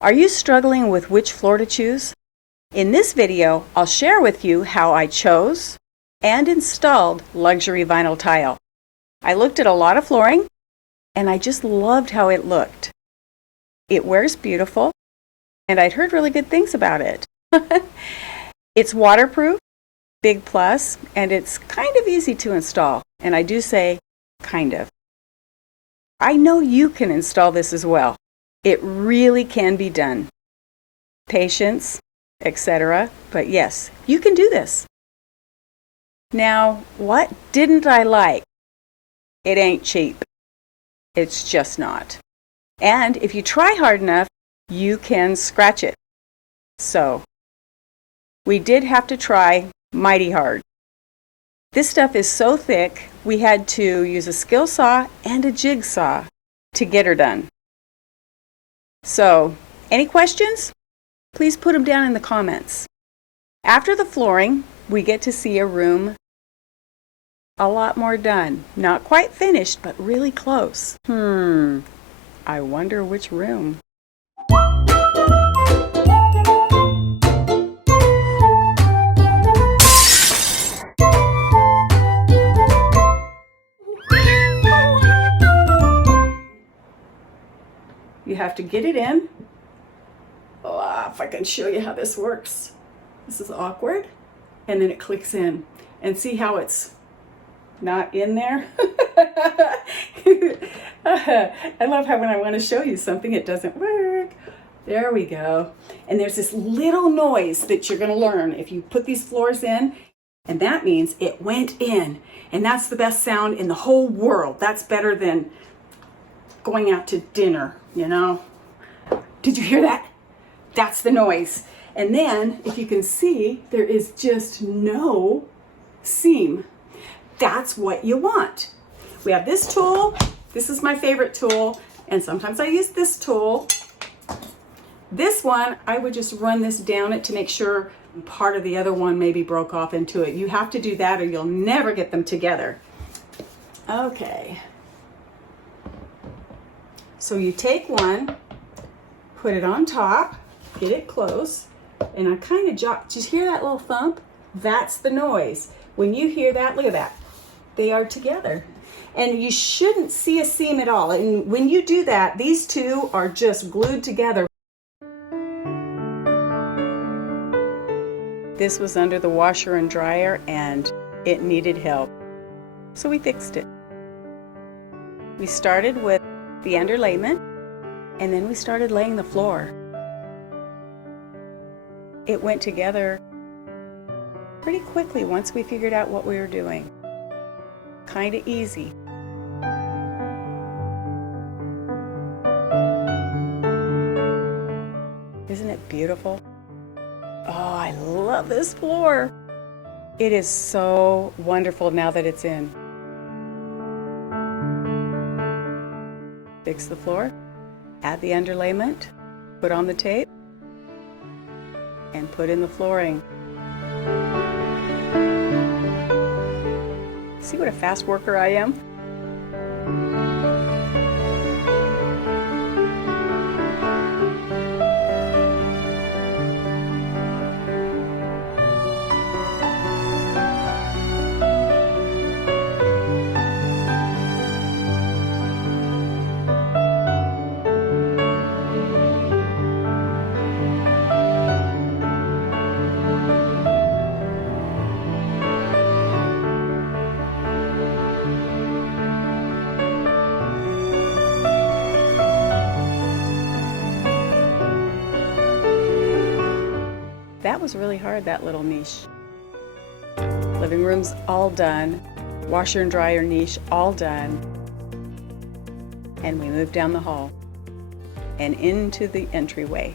Are you struggling with which floor to choose? In this video, I'll share with you how I chose and installed luxury vinyl tile. I looked at a lot of flooring and I just loved how it looked. It wears beautiful and I'd heard really good things about it. It's waterproof, big plus, and it's kind of easy to install. And I do say kind of. I know you can install this as well. It really can be done. Patience, etc. But yes, you can do this. Now, what didn't I like? It ain't cheap. It's just not. And if you try hard enough, you can scratch it. So, we did have to try mighty hard. This stuff is so thick, we had to use a skill saw and a jigsaw to get her done. So, any questions? Please put them down in the comments. After the flooring, we get to see a room a lot more done. Not quite finished, but really close. I wonder which room. You have to get it in. If I can show you how this works. This is awkward. And then it clicks in. And see how it's not in there? I love how when I want to show you something, it doesn't work. There we go. And there's this little noise that you're going to learn if you put these floors in. And that means it went in. And that's the best sound in the whole world. That's better than going out to dinner, you know. Did you hear that? That's the noise. And then, if you can see, there is just no seam. That's what you want. We have this tool. This is my favorite tool. And sometimes I use this tool. This one, I would just run this down it to make sure part of the other one maybe broke off into it. You have to do that or you'll never get them together. Okay. So you take one, put it on top, get it close, and I kind of jog. Just hear that little thump? That's the noise. When you hear that, look at that. They are together. And you shouldn't see a seam at all. And when you do that, these two are just glued together. This was under the washer and dryer and it needed help. So we fixed it. We started with the underlayment and then we started laying the floor. It went together pretty quickly once we figured out what we were doing. Kind of easy. Isn't it beautiful? Oh, I love this floor. It is so wonderful now that it's in. Fix the floor, add the underlayment, put on the tape, and put in the flooring. See what a fast worker I am? That was really hard, that little niche. Living room's all done. Washer and dryer niche all done. And we moved down the hall and into the entryway.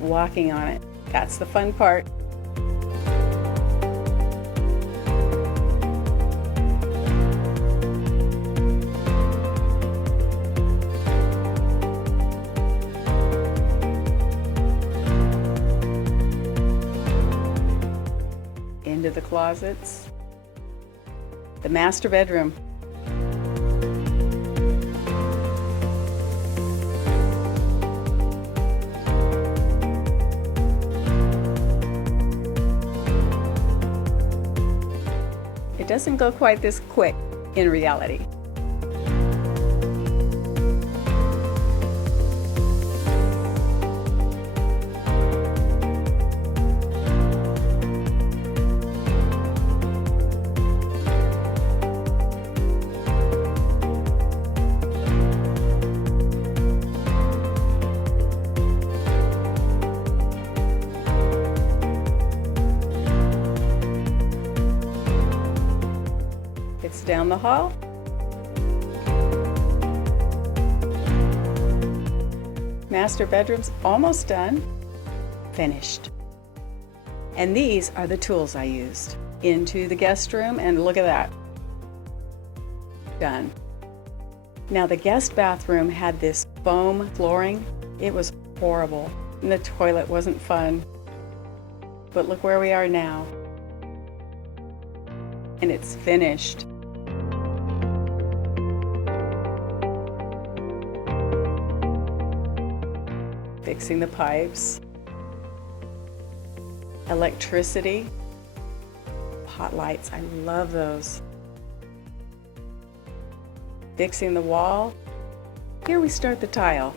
Walking on it, that's the fun part. into the closets. The master bedroom. It doesn't go quite this quick in reality. It's down the hall. Master bedroom's almost done. Finished. And these are the tools I used. Into the guest room, and look at that. Done. Now the guest bathroom had this foam flooring. It was horrible, and the toilet wasn't fun. But look where we are now. And it's finished. Fixing the pipes, electricity, hot lights, I love those. Fixing the wall. Here we start the tile.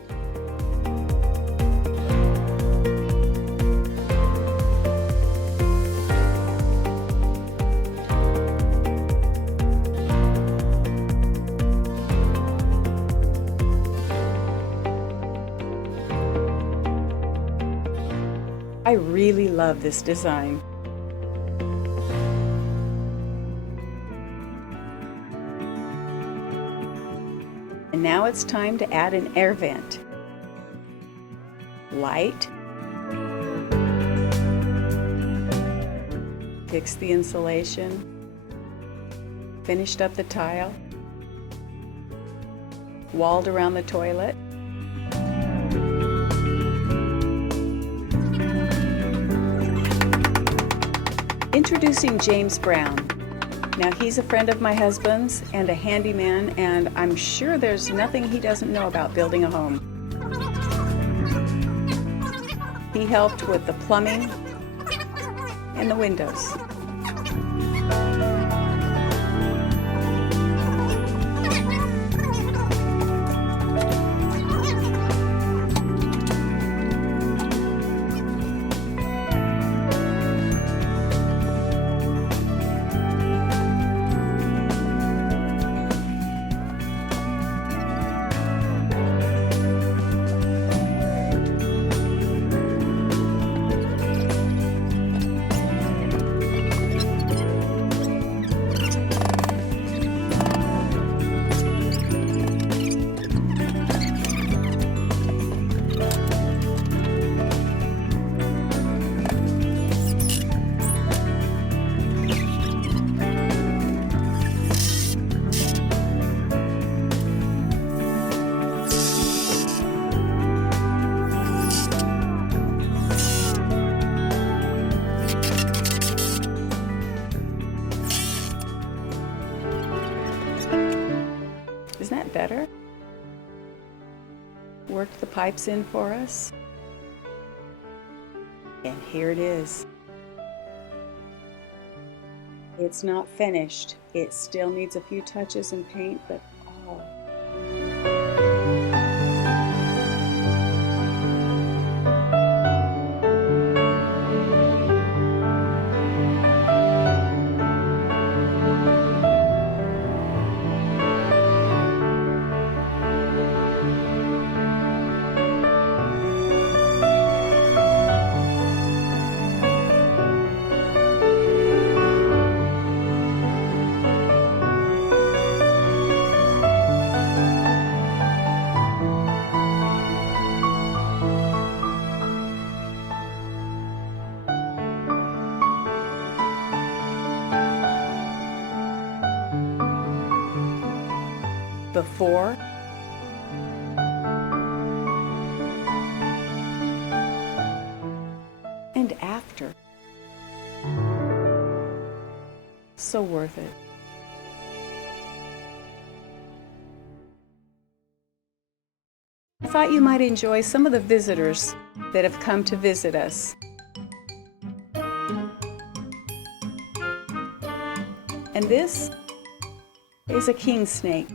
I really love this design. And now it's time to add an air vent. Light. Fix the insulation. Finished up the tile. Walled around the toilet. Introducing James Brown. Now he's a friend of my husband's and a handyman, and I'm sure there's nothing he doesn't know about building a home. He helped with the plumbing and the windows. Isn't that better? Worked the pipes in for us. And here it is. It's not finished. It still needs a few touches and paint, but oh. Before and after. so worth it. I thought you might enjoy some of the visitors that have come to visit us. And this is a king snake.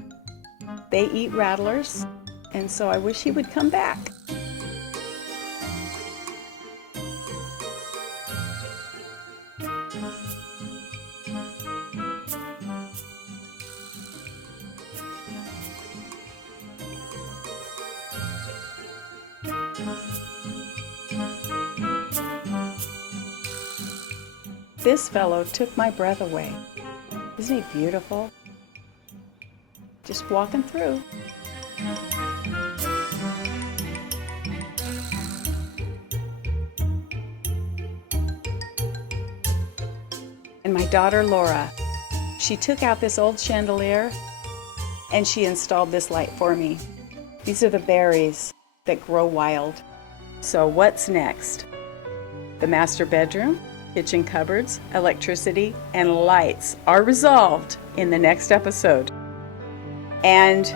They eat rattlers, and so I wish he would come back. This fellow took my breath away. Isn't he beautiful? Just walking through. And my daughter Laura, she took out this old chandelier and she installed this light for me. These are the berries that grow wild. So what's next? The master bedroom, kitchen cupboards, electricity, and lights are resolved in the next episode. And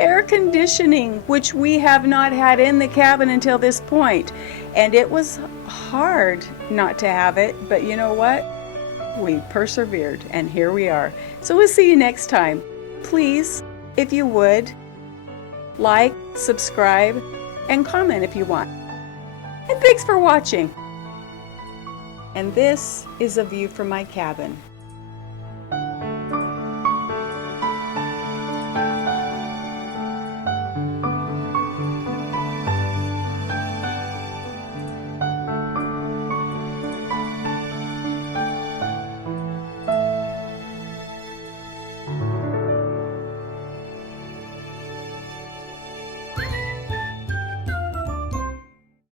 air conditioning, which we have not had in the cabin until this point. And it was hard not to have it, but you know what? We persevered, and here we are. So we'll see you next time. Please, if you would, like, subscribe, and comment if you want. And thanks for watching. And this is a view from my cabin.